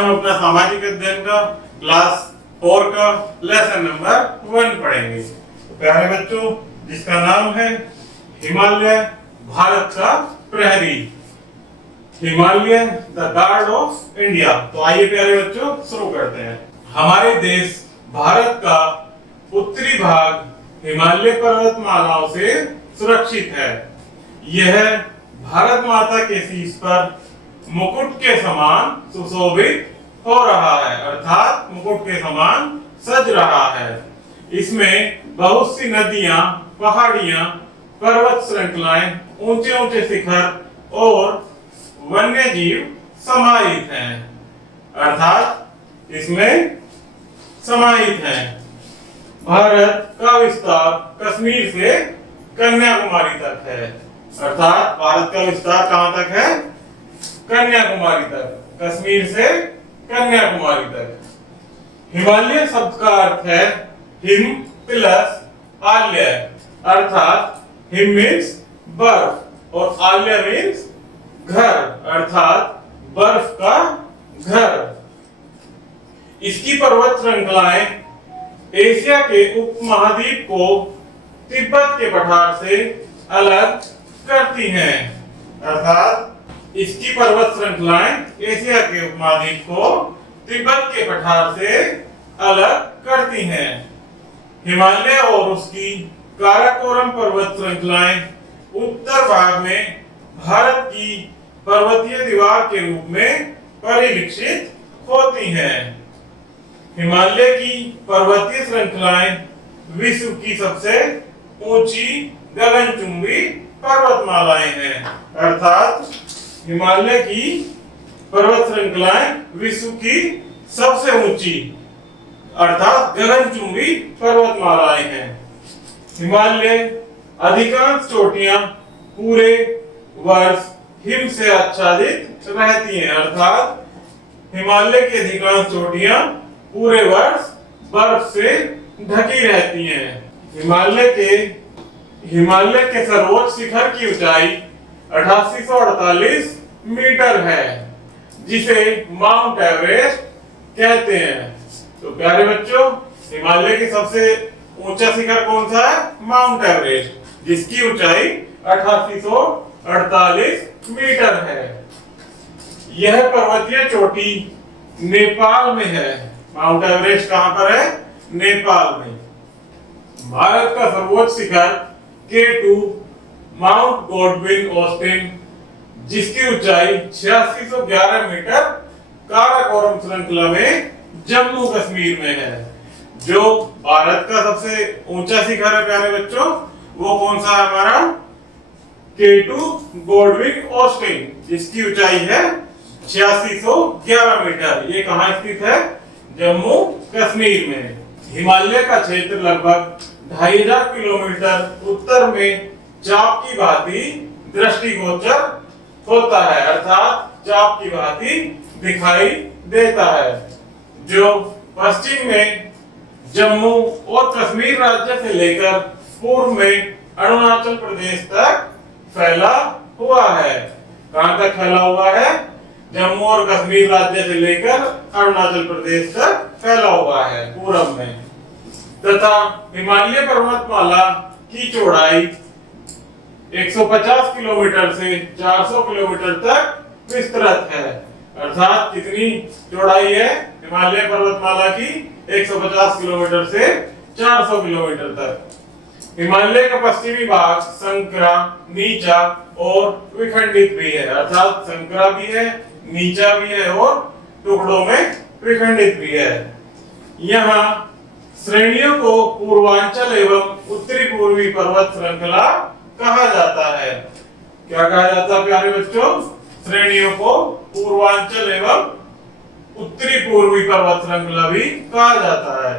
हम अपना सामाजिक अध्ययन का क्लास 4 का लेसन नंबर 1 पढ़ेंगे। तो प्यारे बच्चों, जिसका नाम है हिमालय भारत का प्रहरी, Himalaya the guard of India. तो आइए प्यारे बच्चों शुरू करते हैं। हमारे देश भारत का उत्तरी भाग हिमालय पर्वतमालाओं से सुरक्षित है। यह भारत माता के शीश पर मुकुट के समान सुशोभित हो रहा है, अर्थात मुकुट के समान सज रहा है। इसमें बहुत सी नदियां, पहाड़ियां, पर्वत श्रृंखलाएं, ऊंचे ऊंचे शिखर और वन्य जीव समाहित हैं, अर्थात इसमें समाहित हैं। भारत का विस्तार कश्मीर से कन्याकुमारी तक है, अर्थात भारत का विस्तार कहां तक है? कन्याकुमारी तक, कश्मीर से कन्याकुमारी तक। हिमालय शब्द का अर्थ है हिम प्लस आल्य, अर्थात हिम मीन्स बर्फ और आल्य मीन्स घर, अर्थात बर्फ का घर। इसकी पर्वत श्रृंखलाएं एशिया के उपमहाद्वीप को तिब्बत के पठार से अलग करती हैं, अर्थात इसकी पर्वत श्रृंखलाएं एशिया के उपमहाद्वीप को तिब्बत के पठार से अलग करती हैं। हिमालय और उसकी काराकोरम पर्वत श्रृंखलाएं उत्तर भाग में भारत की पर्वतीय दीवार के रूप में परिलक्षित होती हैं। हिमालय की पर्वतीय श्रृंखलाएं विश्व की सबसे ऊंची गगनचुंबी पर्वतमालाएं हैं, अर्थात हिमालय की पर्वत श्रृंखलाएं विश्व की सबसे ऊंची अर्थात गगनचुंबी पर्वतमालाएं हैं। हिमालय अधिकांश चोटियां पूरे वर्ष हिम से आच्छादित रहती हैं, अर्थात हिमालय की अधिकांश चोटियां पूरे वर्ष बर्फ से ढकी रहती हैं। हिमालय के सर्वोच्च शिखर की ऊंचाई 8848 मीटर है, जिसे माउंट एवरेस्ट कहते हैं। तो प्यारे बच्चों, हिमालय की सबसे ऊंचा शिखर कौन सा है? माउंट एवरेस्ट, जिसकी ऊंचाई 8848 मीटर है। यह पर्वतीय चोटी नेपाल में है। माउंट एवरेस्ट कहां पर है? नेपाल में। भारत का सर्वोच्च शिखर K2 माउंट गॉडविन ऑस्टिन, जिसकी ऊंचाई 8611 मीटर काराकोरम श्रृंखला में जम्मू कश्मीर में है। जो भारत का सबसे ऊंचा शिखर है प्यारे बच्चों, वो कौन सा है हमारा? K2 गॉडविन ऑस्टिन, जिसकी ऊंचाई है 8611 मीटर। ये कहां स्थित है? जम्मू कश्मीर में। हिमालय का क्षेत्र लगभग 2500 किलोमीटर उत्तर में चाप की भांति दृष्टिगोचर होता है, अर्थात चाप की भांति दिखाई देता है, जो पश्चिम में जम्मू और कश्मीर राज्य से लेकर पूर्व में अरुणाचल प्रदेश तक फैला हुआ है। कहां तक फैला हुआ है? जम्मू और कश्मीर राज्य से लेकर अरुणाचल प्रदेश तक फैला हुआ है पूरब में। तथा हिमालय पर्वतमाला की चौड़ाई 150 किलोमीटर से 400 किलोमीटर तक विस्तृत है, अर्थात कितनी चौड़ाई है हिमालय पर्वतमाला की? 150 किलोमीटर से 400 किलोमीटर तक। हिमालय का पश्चिमी भाग संकरा, नीचा और विखंडित भी है, अर्थात संकरा भी है, नीचा भी है और टुकड़ों में विखंडित भी है। यहाँ श्रेणियों को पूर्वांचल एवं उत्तरी पूर्वी पर्वत श्रृंखला कहा जाता है। क्या कहा जाता है प्यारे बच्चों? श्रेणियों को पूर्वांचल एवं उत्तरी पूर्वी पर्वत श्रृंखला भी कहा जाता है।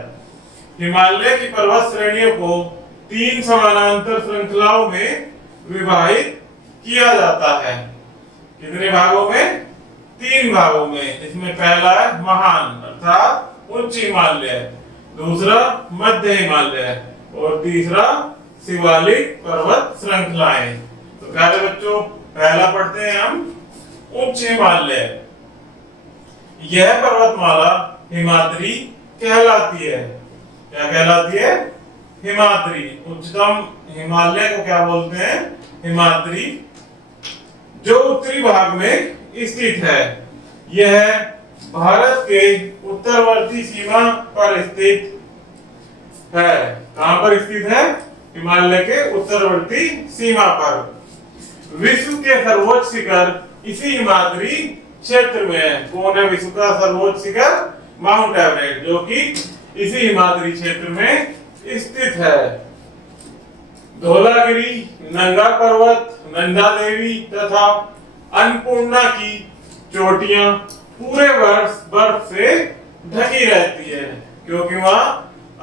हिमालय की पर्वत श्रेणियों को 3 समानांतर श्रृंखलाओं में विभाजित किया जाता है। कितने भागों में? 3 भागों में। इसमें पहला है महान अर्थात उच्च हिमालय, दूसरा मध्य हिमालय और तीसरा शिवालिक पर्वत श्रृंखलाएं। तो प्यारे बच्चों, पहला पढ़ते हैं हम उच्च हिमालय। यह पर्वतमाला हिमाद्री कहलाती है। क्या कहलाती है? हिमाद्री। उच्चतम हिमालय को क्या बोलते हैं? हिमाद्री, जो उत्तरी भाग में स्थित है। यह भारत के उत्तरवर्ती सीमा पर स्थित है। कहां पर स्थित है? हिमालय के उत्तरवर्ती सीमा पर। विश्व के सर्वोच्च शिखर इसी हिमाद्री क्षेत्र में है। कौन है विश्व का सर्वोच्च शिखर? माउंट एवरेस्ट, जो कि इसी हिमाद्री क्षेत्र में स्थित है। धौलागिरी, नंगा पर्वत, नंदा देवी तथा अन्नपूर्णा की चोटियां पूरे वर्ष बर्फ से ढकी रहती है, क्योंकि वहां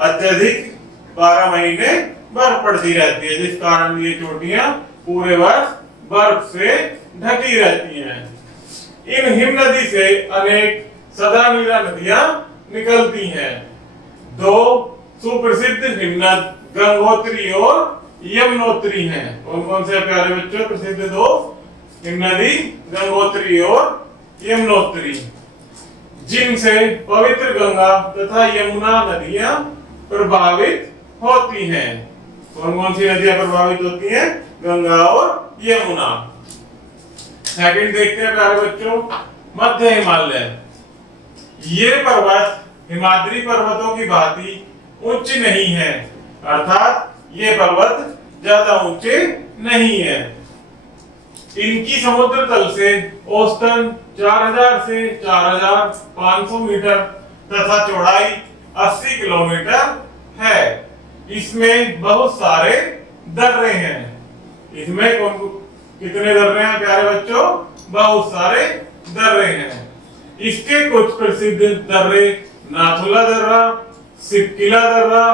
अत्यधिक 12 महीने बर्फ पड़ती रहती है, जिस कारण ये चोटियां पूरे वर्ष बर्फ से ढकी रहती हैं। इन हिम नदी से अनेक सदा नीला नदियां निकलती हैं। दो सुप्रसिद्ध हिमनद गंगोत्री और यमुनोत्री हैं। कौन कौन से प्यारे बच्चों प्रसिद्ध दो हिमनदी? गंगोत्री और यमुनोत्री, जिनसे पवित्र गंगा तथा यमुना नदियां प्रभावित होती हैं। कौन कौन सी नदियां प्रभावित होती हैं? गंगा और यमुना। सेकंड देखते हैं प्यारे बच्चों, मध्य हिमालय। ये पर्वत हिमाद्री पर्वतों की भांति उच्च नहीं है, अर्थात ये पर्वत ज्यादा ऊंचे नहीं है। इनकी समुद्र तल से औसतन 4000 से 4500 मीटर तथा चौड़ाई 80 किलोमीटर है। इसमें बहुत सारे दर्रे हैं। इसमें कितने दर्रे हैं प्यारे बच्चों? बहुत सारे दर्रे हैं। इसके कुछ प्रसिद्ध दर्रे नाथुला दर्रा, सिपकिला दर्रा,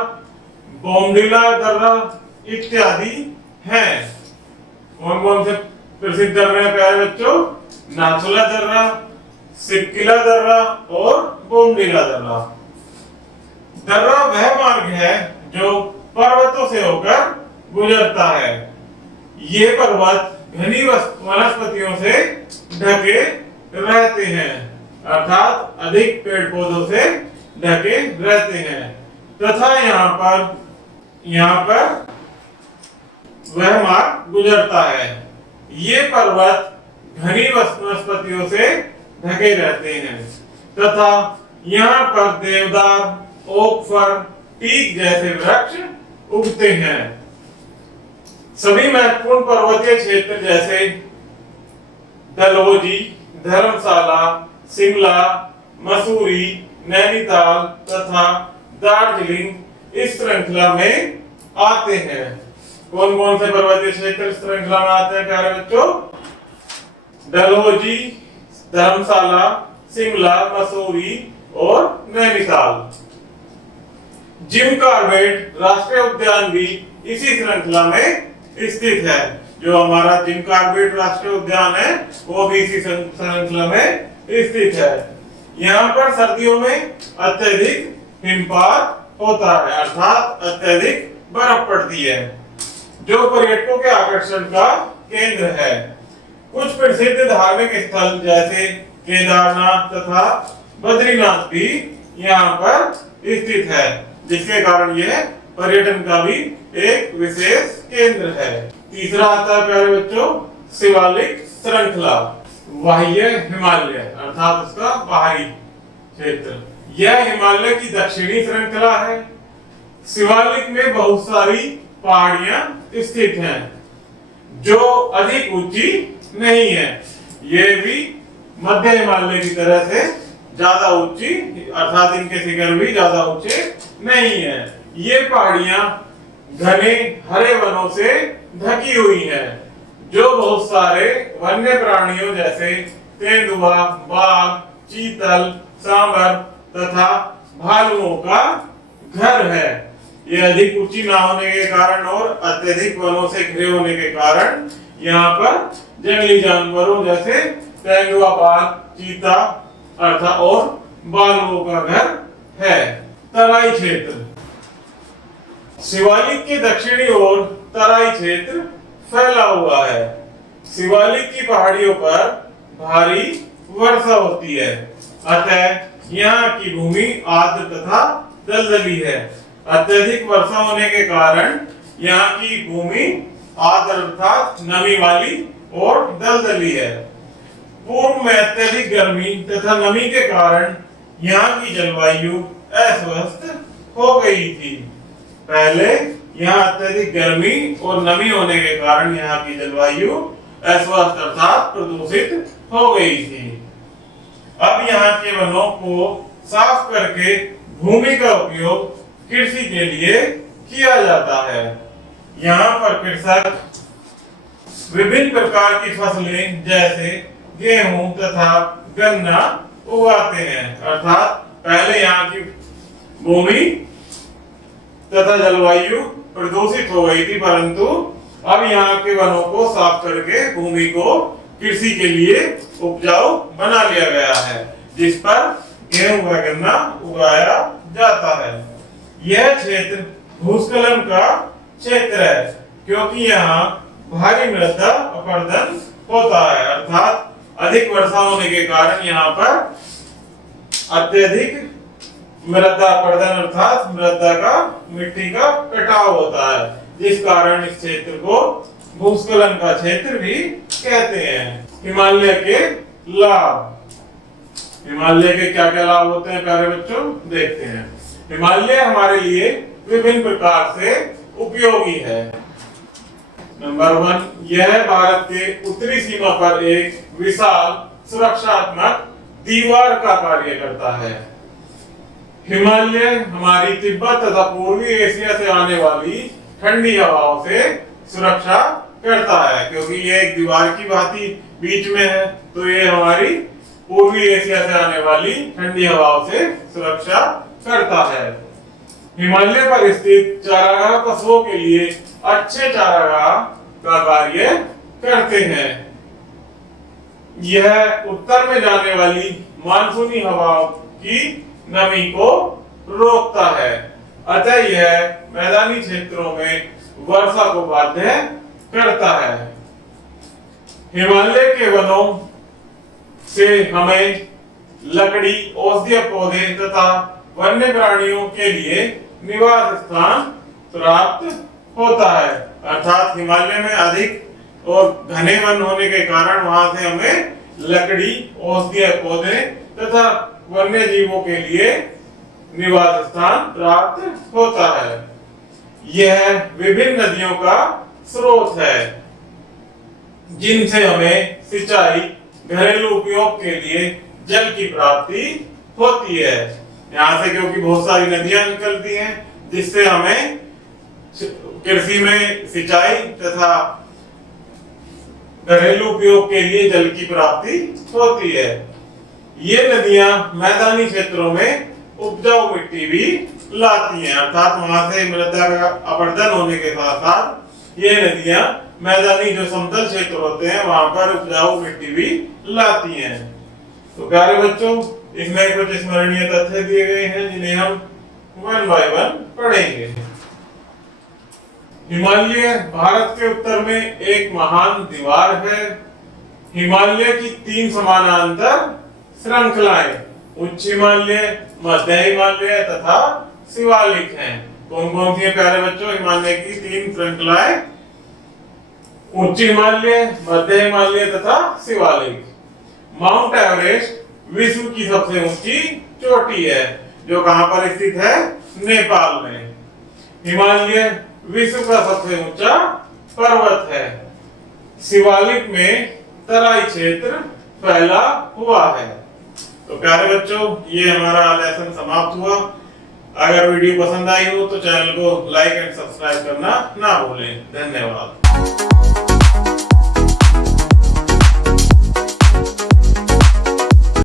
बोमडिला दर्रा इत्यादि हैं। कौन कौन से प्रसिद्ध दर्रे हैं प्यारे बच्चों? नाथुला दर्रा, सिपकिला दर्रा और बोमडिला दर्रा। दर्रा वह मार्ग है जो पर्वतों से होकर गुजरता है। ये पर्वत घनी वनस्पतियों से ढके रहते हैं, अर्थात अधिक पेड़ पौधों से ढके रहते हैं तथा यहाँ पर वह मार्ग गुजरता है। ये पर्वत घनी वनस्पतियों से ढके रहते हैं तथा यहाँ पर देवदार, ओक फर, टीक जैसे वृक्ष उगते हैं। सभी महत्वपूर्ण पर्वतीय क्षेत्र जैसे डलहौजी, धर्मशाला, शिमला, मसूरी, नैनीताल तथा दार्जिलिंग इस श्रृंखला में आते हैं। कौन कौन से पर्वतीय क्षेत्र इस श्रृंखला में आते हैं प्यारे बच्चों? डलहौजी, धर्मशाला, शिमला, मसूरी और नैनीताल। जिम कॉर्बेट राष्ट्रीय उद्यान भी इसी श्रृंखला में स्थित है। जो हमारा जिम कॉर्बेट राष्ट्रीय उद्यान है वो भी इसी श्रृंखला में स्थित है। यहाँ पर सर्दियों में अत्यधिक हिमपात होता है, अर्थात अत्यधिक बर्फ पड़ती है, जो पर्यटकों के आकर्षण का केंद्र है। कुछ प्रसिद्ध धार्मिक स्थल जैसे केदारनाथ तथा बद्रीनाथ भी यहाँ पर स्थित है, जिसके कारण यह पर्यटन का भी एक विशेष केंद्र है। तीसरा आता है प्यारे बच्चों शिवालिक श्रृंखला। बाह्य हिमालय अर्थात उसका बाहरी क्षेत्र। यह हिमालय की दक्षिणी श्रृंखला है। शिवालिक में बहुत सारी पहाड़ियां स्थित हैं जो अधिक ऊंची नहीं है। ये भी मध्य हिमालय की तरह से ज्यादा ऊंची, अर्थात इनके शिखर भी ज्यादा ऊंचे नहीं है। ये पहाड़ियां घने हरे वनों से ढकी हुई हैं, जो बहुत सारे वन्य प्राणियों जैसे तेंदुआ, बाघ, चीतल, सांबर तथा भालुओं का घर है। ये अधिक ऊंची ना होने के कारण और अत्यधिक वनों से घिरे होने के कारण यहाँ पर जंगली जानवरों जैसे तेंदुआ, बाघ, चीता अर्थात और भालुओं का घर है। तराई क्षेत्र। शिवालिक के दक्षिणी ओर तराई क्षेत्र फैला हुआ है। शिवालिक की पहाड़ियों पर भारी वर्षा होती है। अतः यहाँ की भूमि आर्द्र तथा दलदली है। अत्यधिक वर्षा होने के कारण यहाँ की भूमि आर्द्र अर्थात नमी वाली और दलदली है। पूर्व में अत्यधिक गर्मी तथा नमी के कारण यहाँ की जलवायु अस्वस्थ हो गई थी। पहले यहाँ अत्यधिक गर्मी और नमी होने के कारण यहाँ की जलवायु अस्वस्थ अर्थात प्रदूषित हो गई थी। अब यहाँ के वनों को साफ करके भूमि का उपयोग कृषि के लिए किया जाता है। यहाँ पर कृषक विभिन्न प्रकार की फसलें जैसे गेहूं तथा गन्ना उगाते हैं। अर्थात पहले यहाँ की भूमि तथा जलवायु प्रदूषित हो गई थी, परंतु अब यहाँ के वनों को साफ करके भूमि को कृषि के लिए उपजाऊ बना लिया गया है, जिस पर गेहूं व गन्ना उगाया जाता है। यह क्षेत्र भूस्खलन का क्षेत्र है, क्योंकि यहाँ भारी मृदा अपरदन होता है। अर्थात अधिक वर्षा होने के कारण यहाँ पर अत्यधिक मृदा अपरदन अर्थात मृदा का मिट्टी का कटाव होता है, जिस कारण इस क्षेत्र को भूस्खलन का क्षेत्र भी कहते हैं। हिमालय के लाभ, हिमालय के क्या क्या लाभ होते हैं प्यारे बच्चों, देखते हैं। हिमालय हमारे लिए विभिन्न प्रकार से उपयोगी है। नंबर 1, यह भारत के उत्तरी सीमा पर एक विशाल सुरक्षात्मक दीवार का कार्य करता है। हिमालय हमारी तिब्बत तथा पूर्वी एशिया से आने वाली ठंडी हवाओं से सुरक्षा करता है, क्योंकि ये एक दीवार की भांति बीच में है, तो ये हमारी पूर्वी एशिया से आने वाली ठंडी हवाओं से सुरक्षा करता है। हिमालय पर स्थित चारागाह पशुओं के लिए अच्छे चारागाह का कार्य करते हैं। यह उत्तर में जाने वाली मानसूनी हवाओं की नमी को रोकता है, अतः यह मैदानी क्षेत्रों में वर्षा को बाध्य करता है। हिमालय के वनों से हमें लकड़ी, औषधीय पौधे तथा वन्य प्राणियों के लिए निवास स्थान प्राप्त होता है। अर्थात हिमालय में अधिक और घने वन होने के कारण वहां से हमें लकड़ी, औषधीय पौधे तथा वन्य जीवों के लिए निवास स्थान प्राप्त होता है। यह विभिन्न नदियों का स्रोत है, जिनसे हमें सिंचाई, घरेलू उपयोग के लिए जल की प्राप्ति होती है। यहाँ से क्योंकि बहुत सारी नदियां निकलती हैं, जिससे हमें कृषि में सिंचाई तथा घरेलू उपयोग के लिए जल की प्राप्ति होती है। ये नदियां मैदानी क्षेत्रों में उपजाऊ मिट्टी भी लाती हैं। अर्थात वहां से मृदा का अपरदन होने के साथ साथ ये नदियां मैदानी जो समतल क्षेत्र होते हैं वहां पर उपजाऊ मिट्टी भी लाती हैं। तो प्यारे बच्चों, इसमें कुछ स्मरणीय तथ्य दिए गए हैं जिन्हें हम 1 बाय 1 पढ़ेंगे। हिमालय भारत के उत्तर में एक महान दीवार है। हिमालय की 3 समानांतर श्रृंखलाएं उच्च हिमालय, मध्य हिमालय तथा शिवालिक हैं। कौन कौन सी है प्यारे बच्चों? हिमालय की 3 श्रृंखलाएं उच्च हिमालय, मध्य हिमालय तथा शिवालिक। माउंट एवरेस्ट विश्व की सबसे ऊंची चोटी है, जो कहां पर स्थित है? नेपाल में। हिमालय विश्व का सबसे ऊंचा पर्वत है। शिवालिक में तराई क्षेत्र फैला हुआ है। तो प्यारे बच्चों, ये हमारा लेसन समाप्त हुआ। अगर वीडियो पसंद आई हो तो चैनल को लाइक एंड सब्सक्राइब करना ना भूलें। धन्यवाद।